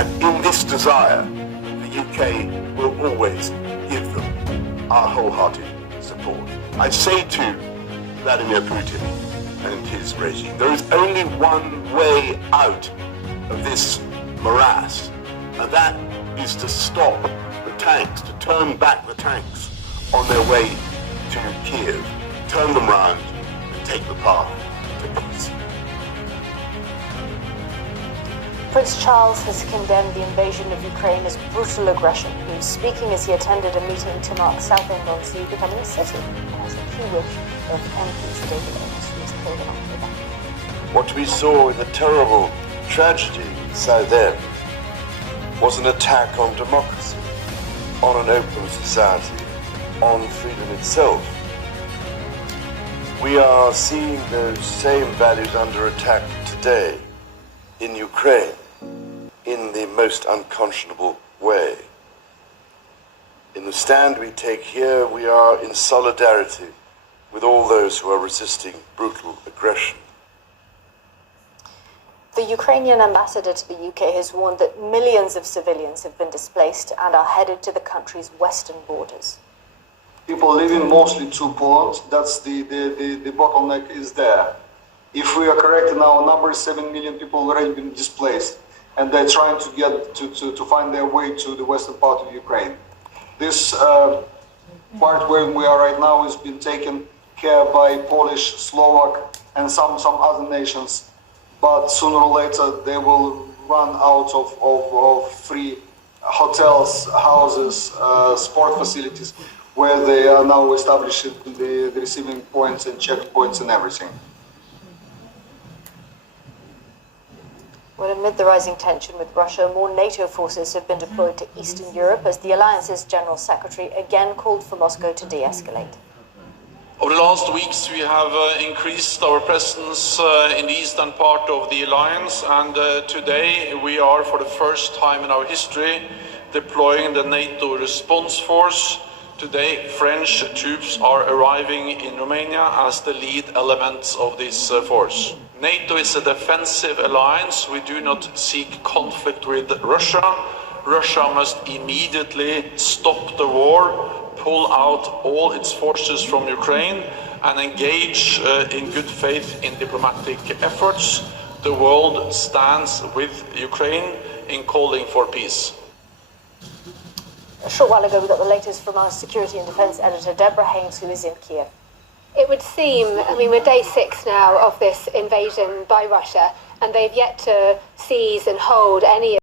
And in this desire, the UK will always give them our wholehearted support. I say to Vladimir Putin and his regime, there is only one way out of this morass, and that is to stop the tanks, to turn back the tanks on their way to Kiev, turn them round and take the path to peace. Prince Charles has condemned the invasion of Ukraine as brutal aggression. He was speaking as he attended a meeting to mark Southend-on-Sea becoming a city, as a key wish of MPs David Amos, who was killed in October. What we saw in the terrible tragedy in Southend was an attack on democracy, on an open society, on freedom itself. We are seeing those same values under attack today in Ukraine in the most unconscionable way. In the stand we take here, we are in solidarity with all those who are resisting brutal aggression. The Ukrainian ambassador to the UK has warned that millions of civilians have been displaced and are headed to the country's western borders. People living mostly to Poland, that's the bottleneck is there. If we are correct in our numbers, 7 million people already been displaced, and they're trying to get to find their way to the western part of Ukraine. This part where we are right now has been taken care by Polish, Slovak, and some other nations, but sooner or later they will run out of free hotels, houses, sport facilities, where they are now establishing the receiving points and checkpoints and everything. Well, amid the rising tension with Russia, more NATO forces have been deployed to Eastern Europe as the Alliance's General Secretary again called for Moscow to de-escalate. Over the last weeks, we have increased our presence in the eastern part of the Alliance, and today we are, for the first time in our history, deploying the NATO response force. Today, French troops are arriving in Romania as the lead elements of this force. NATO is a defensive alliance. We do not seek conflict with Russia. Russia must immediately stop the war, pull out all its forces from Ukraine, and engage in good faith in diplomatic efforts. The world stands with Ukraine in calling for peace. A short while ago, we got the latest from our security and defence editor, Deborah Haynes, who is in Kiev. It would seem, we're day 6 now of this invasion by Russia, and they've yet to seize and hold any